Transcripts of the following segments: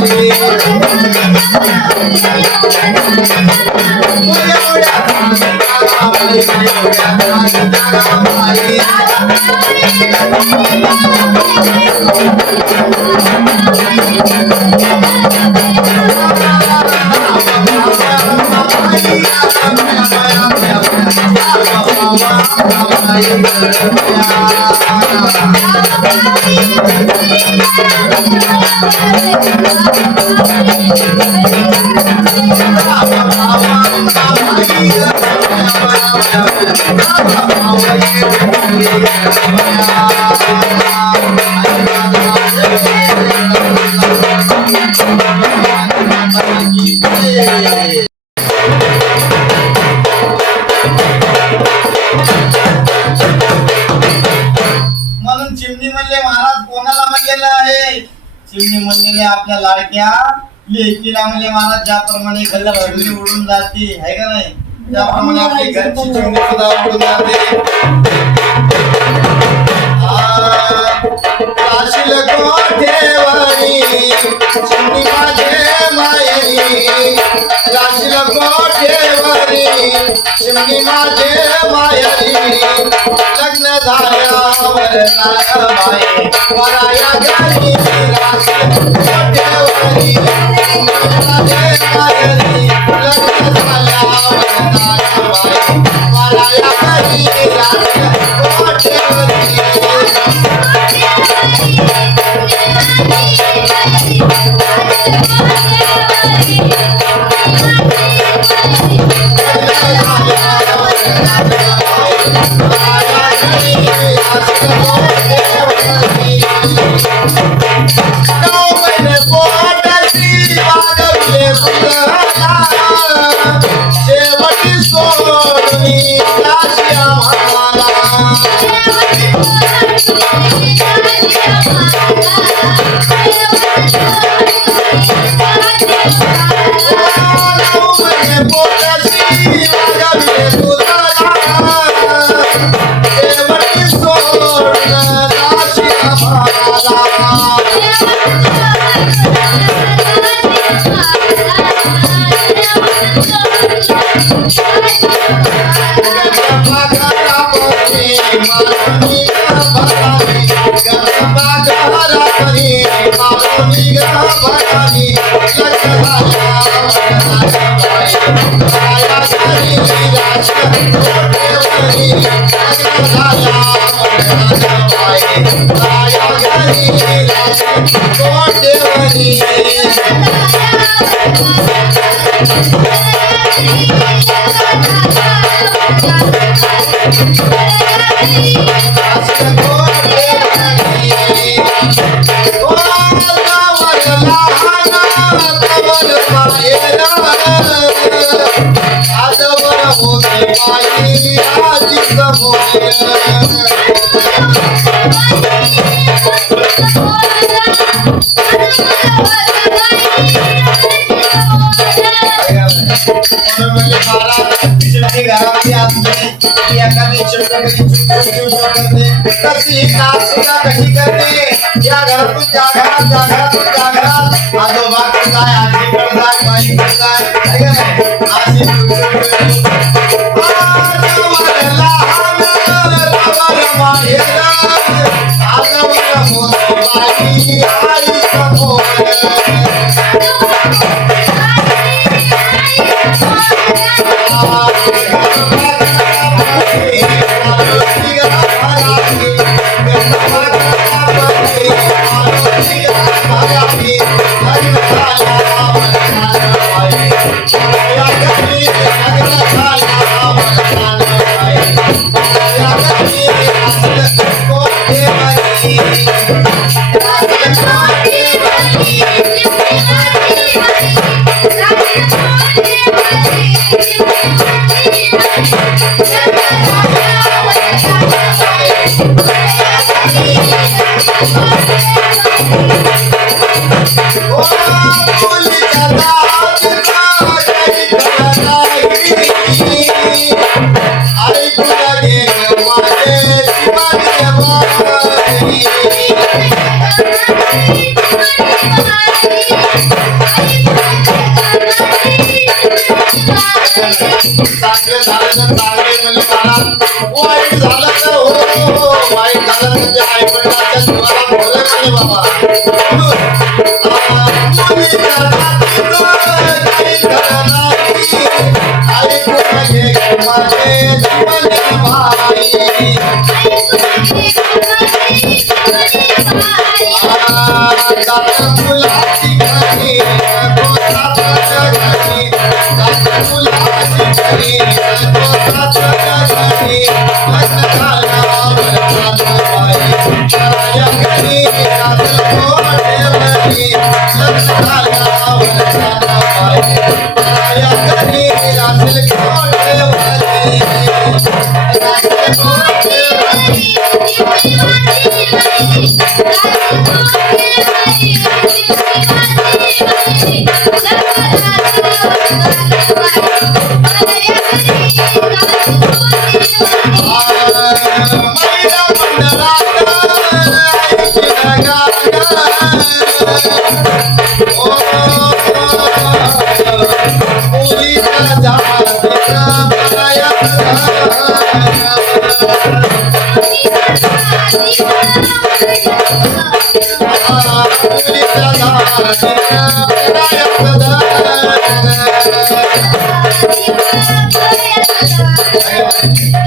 Bye. म्हणून चिमणी म्हणले महाराज कोणाला म्हणलेलं आहे? चिमणी म्हणलेले आपल्या लाडक्या लेकीला म्हणले महाराज, ज्याप्रमाणे घरची उडून जाते आहे का नाही, त्याप्रमाणे आपली घरची चिमणी सुद्धा उडून जाते. राशील गोठेवारी चिमणी माझे मायरी, राशील गोठेवारी चिमणी माझे मायरी, लग्न झाल्यावर बाई पराया घरी, राशील गोठेवारी माझे मायरी, लग्न झाल्यावर बाई पराया घरी, राशील गोठेवारी. Thank you. चांगले झालं तर चांगले म्हणजे मला वाईट झालं तर हो वाईट झालं तर ते आई वडिलांच्या जीवाला बोलत नाही बाबा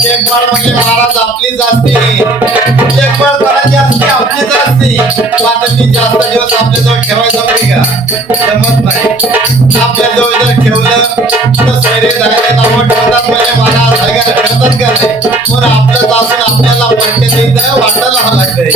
एक बार म्हणजे महाराज आपलीच असते एक बार करायची असते आपलीच असते आता ती जास्त दिवस आपल्याजवळ ठेवायचं जमली का जमत नाही आपल्याजवळ जर ठेवलं तर सैरे जायला नावं ठेवतात म्हणजे महाराज ठेवतात का नाही पण आपलंच असून आपल्याला पट्टे देत वाटायला हवं लागतंय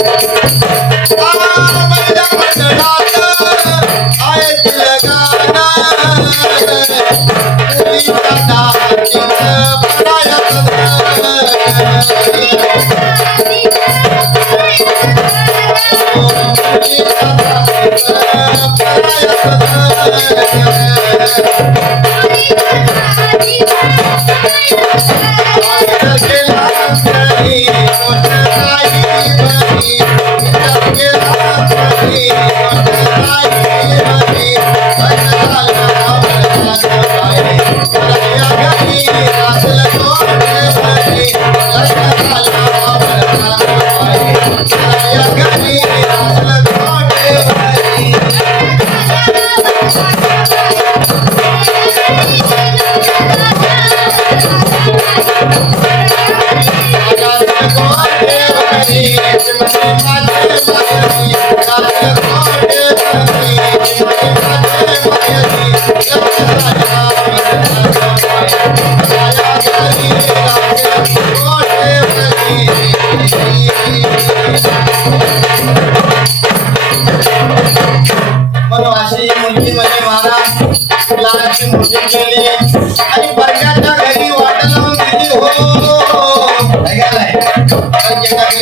आणि बरकाच्या घरी वाट लावून गेली हो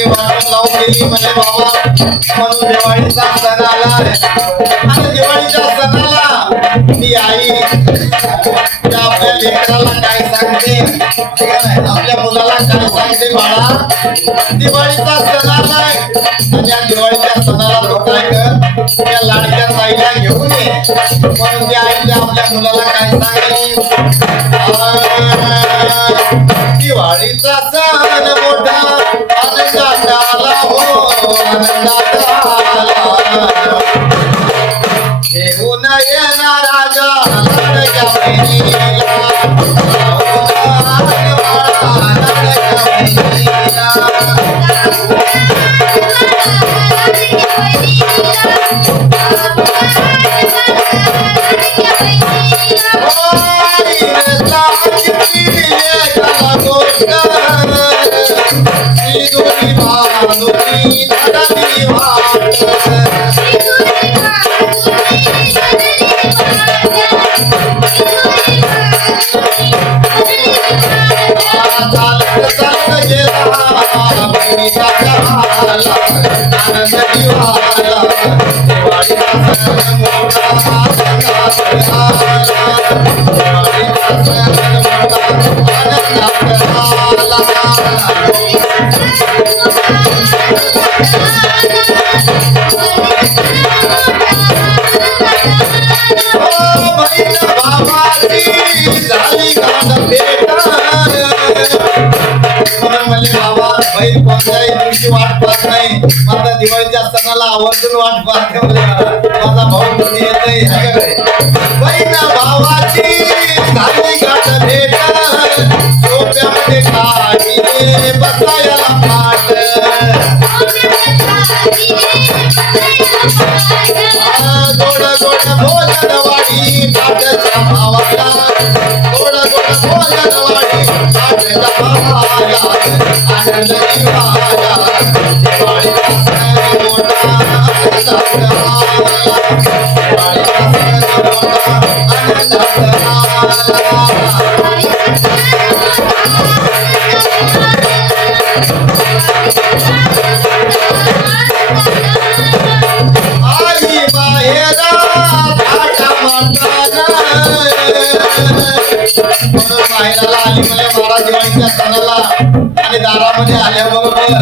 वाट लावून गेली म्हणजे बाबा म्हणून दिवाळीचा सण आला आणि दिवाळीच्या सणाला ती आई त्या आपल्या लेकराला काय सांगते आपल्या मुलाला काय सांगते बाळा दिवाळीचा सण आलाय आणि या दिवाळीच्या सणाला तो काय कर त्या लाडक्या ताईला घेऊन ये म्हणून त्या आईच्या आपल्या मुलाला काय सांगते दिवाळीचा सण मोठा आनंदात आला हो आनंदात आला घेऊन येणार राजा लाडक्या बहिणीला झाली आवर्जून वाट पाहते माझा भाऊ कधी येतोय हाय का नाही? बहिणा भावाची झाली गाठ भेट सोप्यामध्ये काही बसायला पाठ गोड गोड भोजन वाडी पाठच्या भावाला गोड गोड भोजन वाडी पाठच्या भावाला आनंद निवाला दिवाळीचा सण मोठा आनंदात आला दिवाळीचा सण मोठा आनंदात आई माहेरा थाटा माटाना म्हणून माहेराला आली मला महाराज दिवाळीच्या सणाला आणि दारामध्ये आल्याबरोबर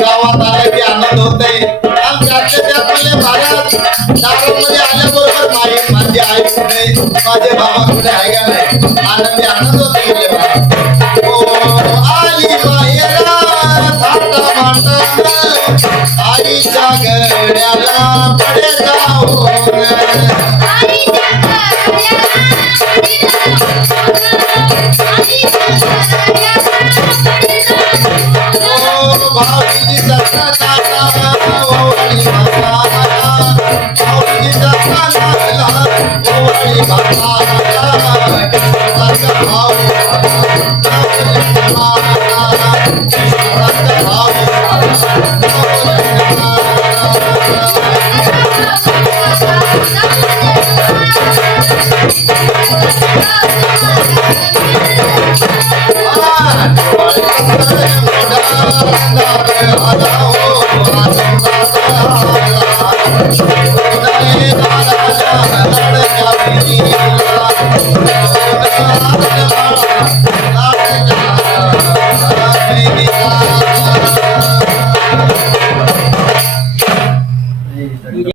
गावात आलं की आनंद होतोय आणि त्यातल्या त्यात मला महाराज दारामध्ये आल्याबरोबर माझी आई कुठे माझे बाबा कुठे आहे का नाही आनंद होते म्हणजे मला ओ आली माहेरा थाटा माटाना आईच्या गड्याला पडे जाऊन भाऊजी सत्ताला ओवाळी भाताला भाऊजी सत्ताला ओवाळी भाताला कृष्णाचा भाऊ कृष्णाचा भाऊ Ah,